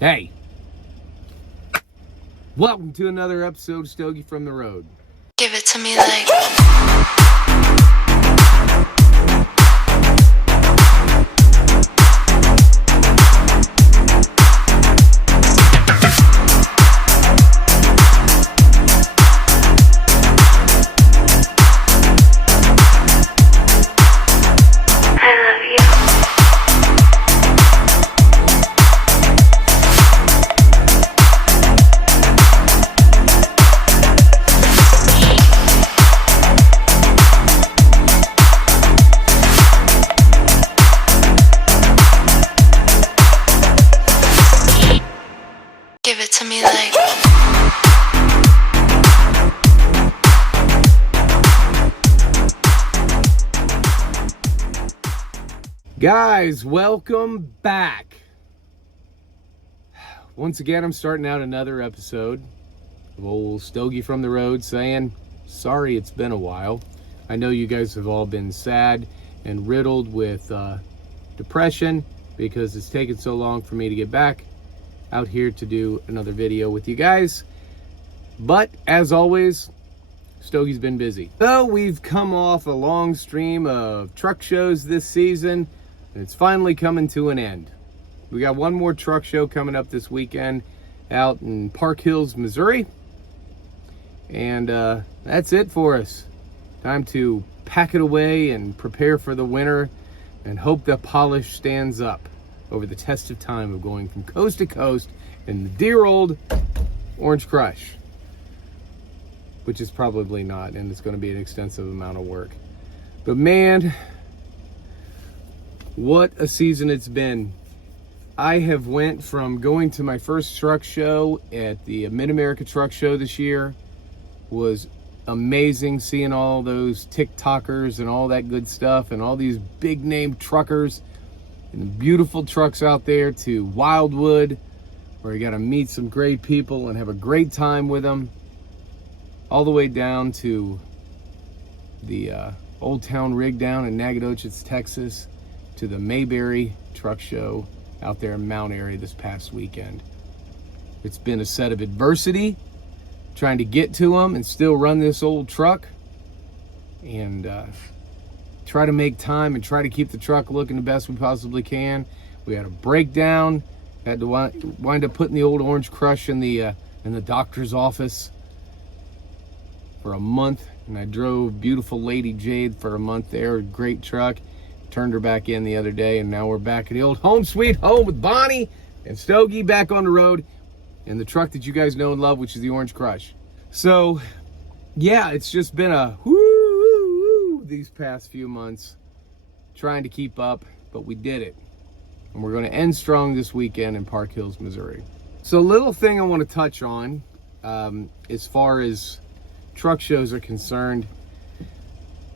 Hey, welcome to another episode of Stogie from the Road. Give it to me like... Give it to me like... Guys, welcome back. Once again, I'm starting out another episode of old Stogie from the Road saying, sorry it's been a while. I know you guys have all been sad and riddled with depression because it's taken so long for me to get back out here to do another video with you guys. But as always, Stogie's been busy. So we've come off a long stream of truck shows this season, and it's finally coming to an end. We got one more truck show coming up this weekend out in Park Hills, Missouri. And that's it for us. Time to pack it away and prepare for the winter and hope the polish stands up over the test of time of going from coast to coast in the dear old Orange Crush, which is probably not, and it's going to be an extensive amount of work. But man, what a season it's been. I have went from going to my first truck show at the Mid-America Truck Show this year. Was amazing seeing all those TikTokers and all that good stuff and all these big name truckers and the beautiful trucks out there, to Wildwood, where you got to meet some great people and have a great time with them, all the way down to the Old Town Rig down in Nacogdoches, Texas, to the Mayberry Truck Show out there in Mount Airy this past weekend. It's been a set of adversity, trying to get to them and still run this old truck, and try to make time and try to keep the truck looking the best we possibly can. We had a breakdown, had to wind up putting the old Orange Crush in the doctor's office for a month, and I drove beautiful Lady Jade for a month there. A great truck. Turned her back in the other day, and now we're back at the old home sweet home with Bonnie and Stogie back on the road in the truck that you guys know and love, which is the Orange Crush. So yeah, it's just been a these past few months trying to keep up, but we did it, and we're going to end strong this weekend in Park Hills, Missouri. So a little thing I want to touch on as far as truck shows are concerned.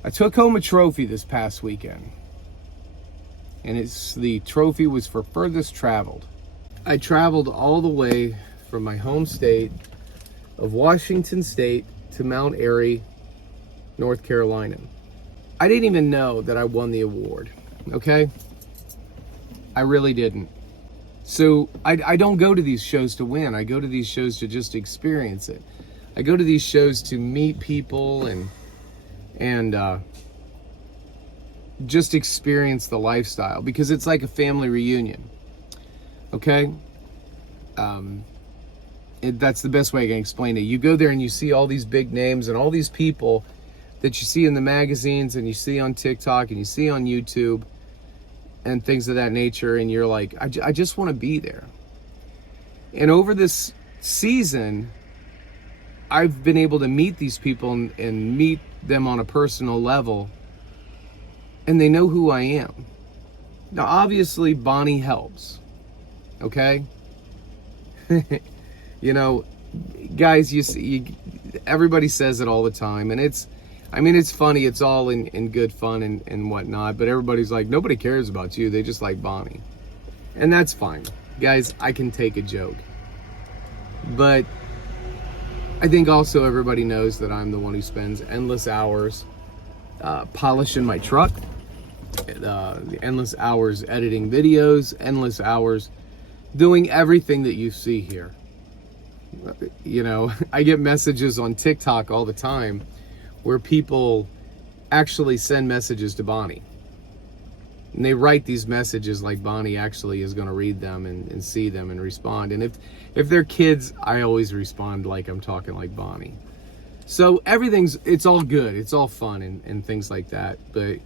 I took home a trophy this past weekend, and the trophy was for furthest traveled. I traveled all the way from my home state of Washington State to Mount Airy, North Carolina. I didn't even know that I won the award, okay? I really didn't. So I don't go to these shows to win. I go to these shows to just experience it. I go to these shows to meet people and just experience the lifestyle, because it's like a family reunion, okay? That's the best way I can explain it. You go there and you see all these big names and all these people that you see in the magazines and you see on TikTok and you see on YouTube and things of that nature, and you're like, I just want to be there. And over this season, I've been able to meet these people and meet them on a personal level, and they know who I am. Now, obviously, Bonnie helps, okay? You know, guys, everybody says it all the time, and it's funny. It's all in good fun and whatnot, but everybody's like, nobody cares about you. They just like Bonnie. And that's fine. Guys, I can take a joke. But I think also everybody knows that I'm the one who spends endless hours polishing my truck, endless hours editing videos, endless hours doing everything that you see here. You know, I get messages on TikTok all the time where people actually send messages to Bonnie. And they write these messages like Bonnie actually is going to read them and see them and respond. And if they're kids, I always respond like I'm talking like Bonnie. So it's all good. It's all fun and things like that. But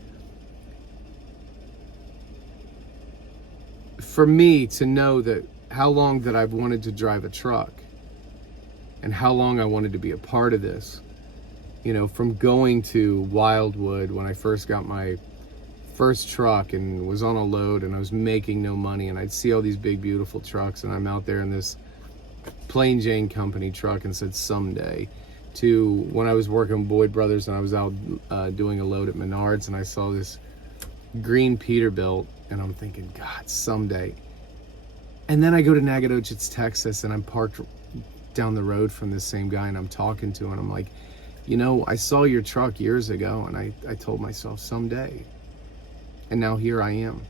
for me to know that how long that I've wanted to drive a truck and how long I wanted to be a part of this, you know, from going to Wildwood when I first got my first truck and was on a load and I was making no money, and I'd see all these big beautiful trucks and I'm out there in this plain Jane company truck and said someday, to when I was working with Boyd Brothers and I was out doing a load at Menards and I saw this green Peterbilt and I'm thinking, God, someday. And then I go to Nacogdoches, Texas, and I'm parked down the road from this same guy and I'm talking to him and I'm like, you know, I saw your truck years ago and I told myself someday. And now here I am.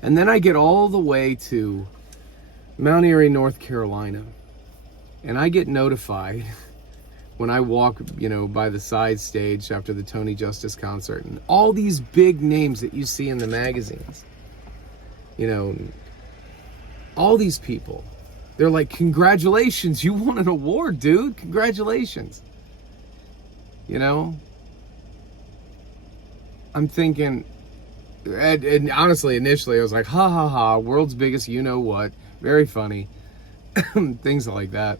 And then I get all the way to Mount Airy, North Carolina. And I get notified when I walk, you know, by the side stage after the Tony Justice concert. And all these big names that you see in the magazines. You know, all these people. They're like, congratulations, you won an award, dude. Congratulations. You know? I'm thinking, and honestly, initially, I was like, ha ha ha, world's biggest you know what. Very funny. Things like that.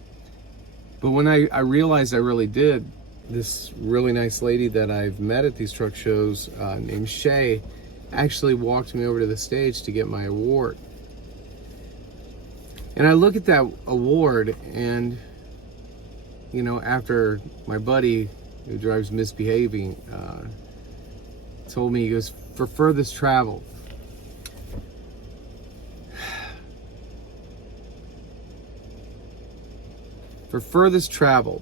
But when I realized I really did, this really nice lady that I've met at these truck shows named Shay actually walked me over to the stage to get my award. And I look at that award and, you know, after my buddy who drives Misbehaving told me, he goes, for furthest travel. For furthest travel.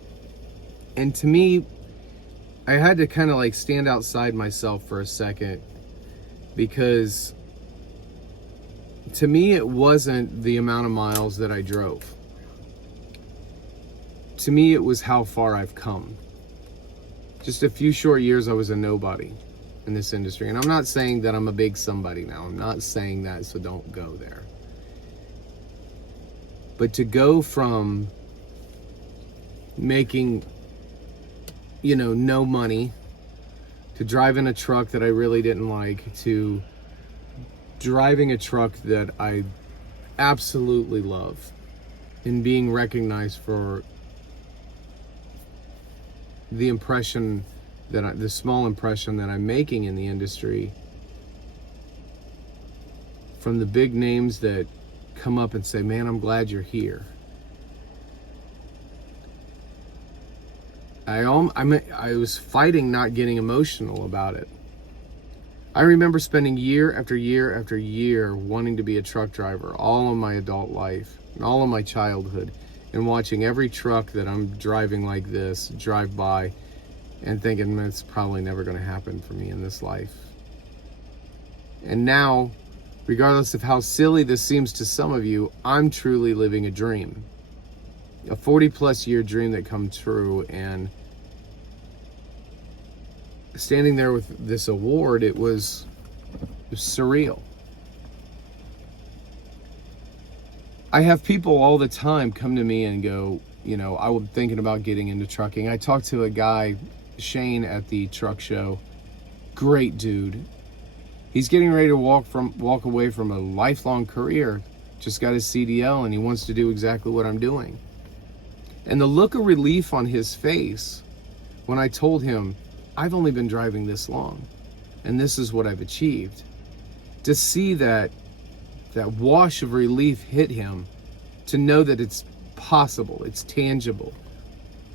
And to me, I had to kind of like stand outside myself for a second, because to me, it wasn't the amount of miles that I drove. To me, it was how far I've come. Just a few short years, I was a nobody in this industry. And I'm not saying that I'm a big somebody now. I'm not saying that, so don't go there. But to go from making, you know, no money, to driving a truck that I really didn't like, to driving a truck that I absolutely love, and being recognized for the impression that the small impression that I'm making in the industry, from the big names that come up and say, man, I'm glad you're here. I was fighting not getting emotional about it. I remember spending year after year after year wanting to be a truck driver, all of my adult life and all of my childhood, and watching every truck that I'm driving like this drive by and thinking, it's probably never going to happen for me in this life. And now, regardless of how silly this seems to some of you, I'm truly living a dream. A 40-plus year dream that come true. And standing there with this award, it was surreal. I have people all the time come to me and go, you know, I was thinking about getting into trucking. I talked to a guy, Shane, at the truck show. Great dude. He's getting ready to walk away from a lifelong career. Just got his CDL and he wants to do exactly what I'm doing. And the look of relief on his face when I told him, I've only been driving this long and this is what I've achieved. To see that wash of relief hit him, to know that it's possible, it's tangible.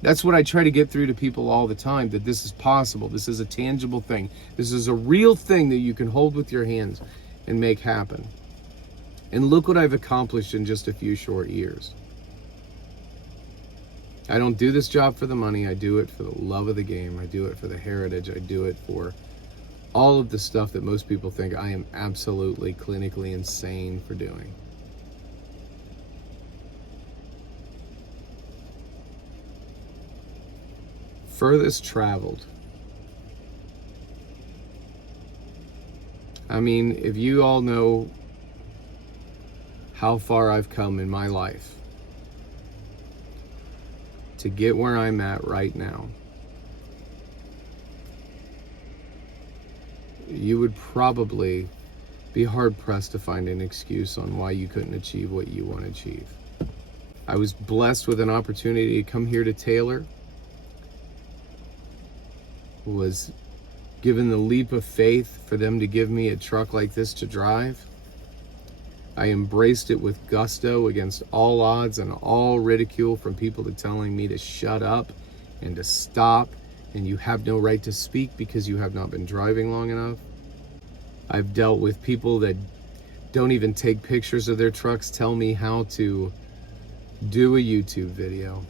That's what I try to get through to people all the time, that this is possible. This is a tangible thing. This is a real thing that you can hold with your hands and make happen. And look what I've accomplished in just a few short years. I don't do this job for the money. I do it for the love of the game. I do it for the heritage. I do it for all of the stuff that most people think I am absolutely clinically insane for doing. Furthest traveled. I mean, if you all know how far I've come in my life to get where I'm at right now, you would probably be hard-pressed to find an excuse on why you couldn't achieve what you want to achieve. I was blessed with an opportunity to come here to Taylor, was given the leap of faith for them to give me a truck like this to drive. I embraced it with gusto against all odds and all ridicule from people telling me to shut up and to stop, and you have no right to speak because you have not been driving long enough. I've dealt with people that don't even take pictures of their trucks, tell me how to do a YouTube video.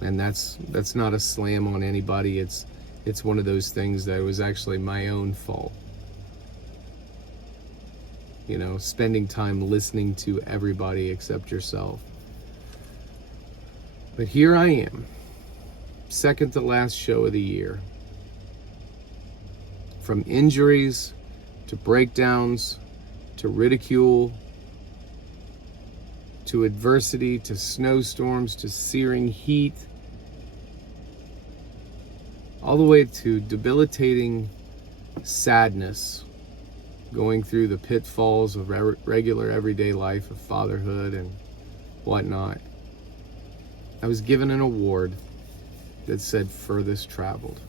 And that's not a slam on anybody. It's one of those things that was actually my own fault. You know, spending time listening to everybody except yourself. But here I am, second to last show of the year. From injuries to breakdowns to ridicule to adversity to snowstorms to searing heat, all the way to debilitating sadness, going through the pitfalls of regular everyday life of fatherhood and whatnot. I was given an award that said furthest traveled.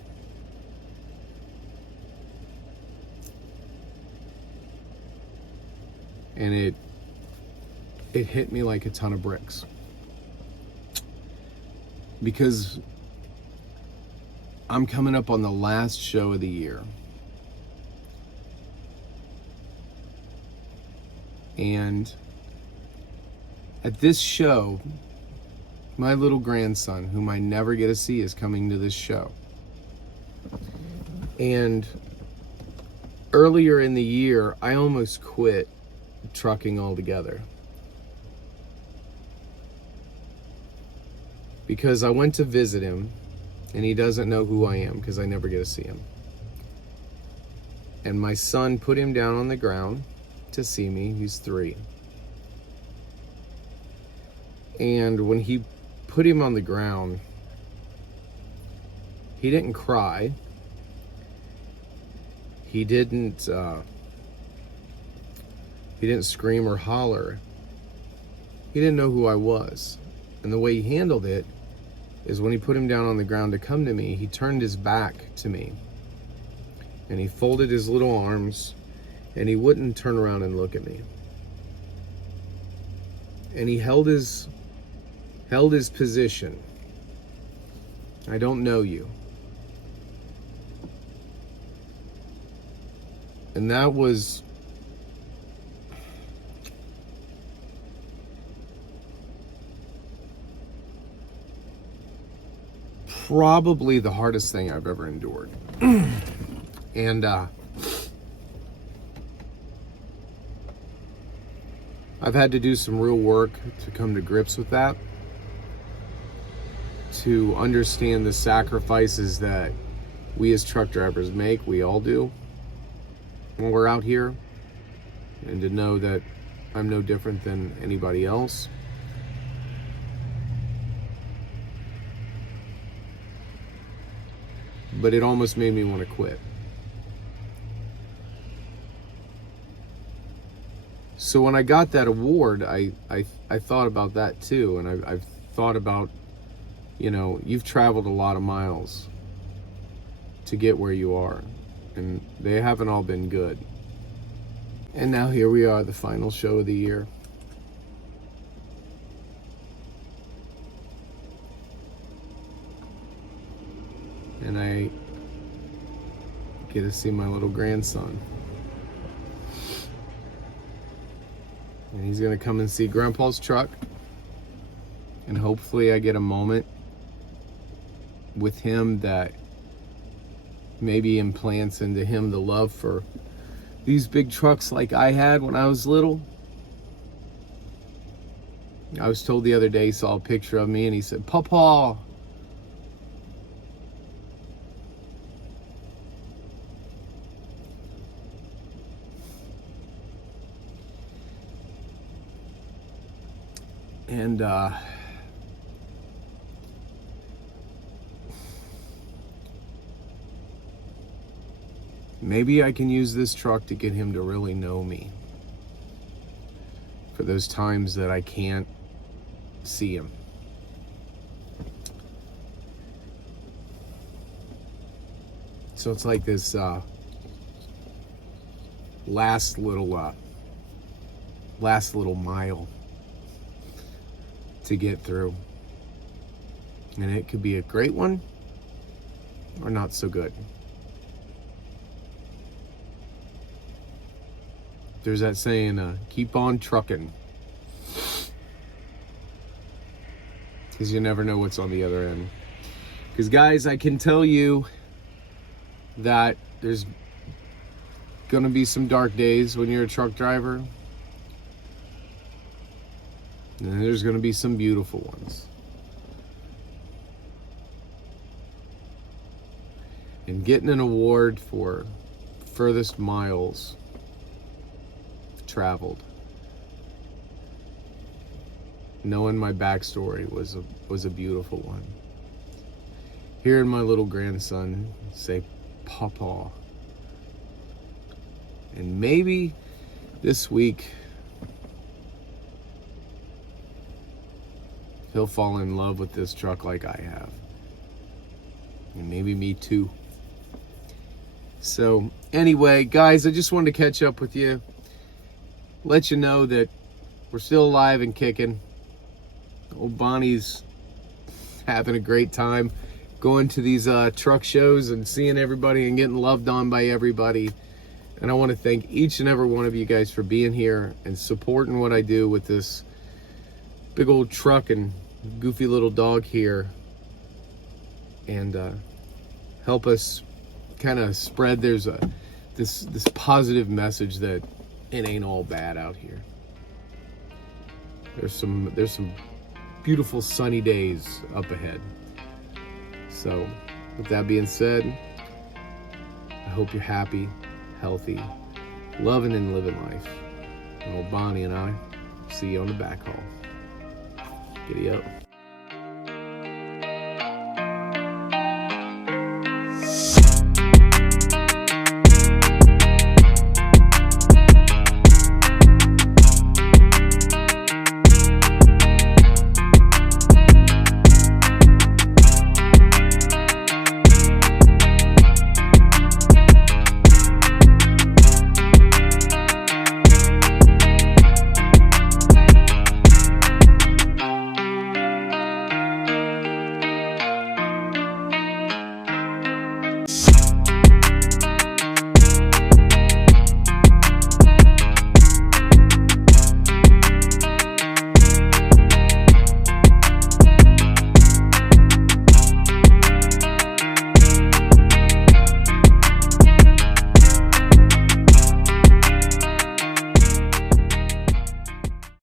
And it hit me like a ton of bricks. Because I'm coming up on the last show of the year. And at this show, my little grandson, whom I never get to see, is coming to this show. And earlier in the year, I almost quit trucking altogether. Because I went to visit him, and he doesn't know who I am because I never get to see him. And my son put him down on the ground to see me. He's 3. And when he put him on the ground, he didn't cry. He didn't scream or holler. He didn't know who I was. And the way he handled it is when he put him down on the ground to come to me, he turned his back to me. And he folded his little arms, and he wouldn't turn around and look at me. And he held his position. I don't know you. And that was probably the hardest thing I've ever endured. And I've had to do some real work to come to grips with that, to understand the sacrifices that we as truck drivers make, we all do, when we're out here, and to know that I'm no different than anybody else. But it almost made me want to quit. So when I got that award, I thought about that too, and I've thought about, you know, you've traveled a lot of miles to get where you are, and they haven't all been good. And now here we are, the final show of the year. And I get to see my little grandson. And he's gonna come and see Grandpa's truck. And hopefully I get a moment with him that maybe implants into him the love for these big trucks like I had when I was little. I was told the other day, he saw a picture of me and he said, "Papa, And maybe I can use this truck to get him to really know me for those times that I can't see him. So it's like this last little mile to get through. And it could be a great one or not so good. There's that saying, keep on trucking. Because you never know what's on the other end. Because guys, I can tell you that there's gonna be some dark days when you're a truck driver. And there's gonna be some beautiful ones. And getting an award for furthest miles traveled, knowing my backstory was a beautiful one. Hearing my little grandson say Papa, and maybe this week he'll fall in love with this truck like I have, and maybe me too. So anyway, guys, I just wanted to catch up with you, let you know that we're still alive and kicking. Old Bonnie's having a great time going to these truck shows and seeing everybody and getting loved on by everybody. And I want to thank each and every one of you guys for being here and supporting what I do with this big old truck and goofy little dog here, and help us kind of spread this positive message that it ain't all bad out here. There's some beautiful sunny days up ahead. So with that being said, I hope you're happy, healthy, loving and living life. And old Bonnie and I see you on the back haul. Giddy up.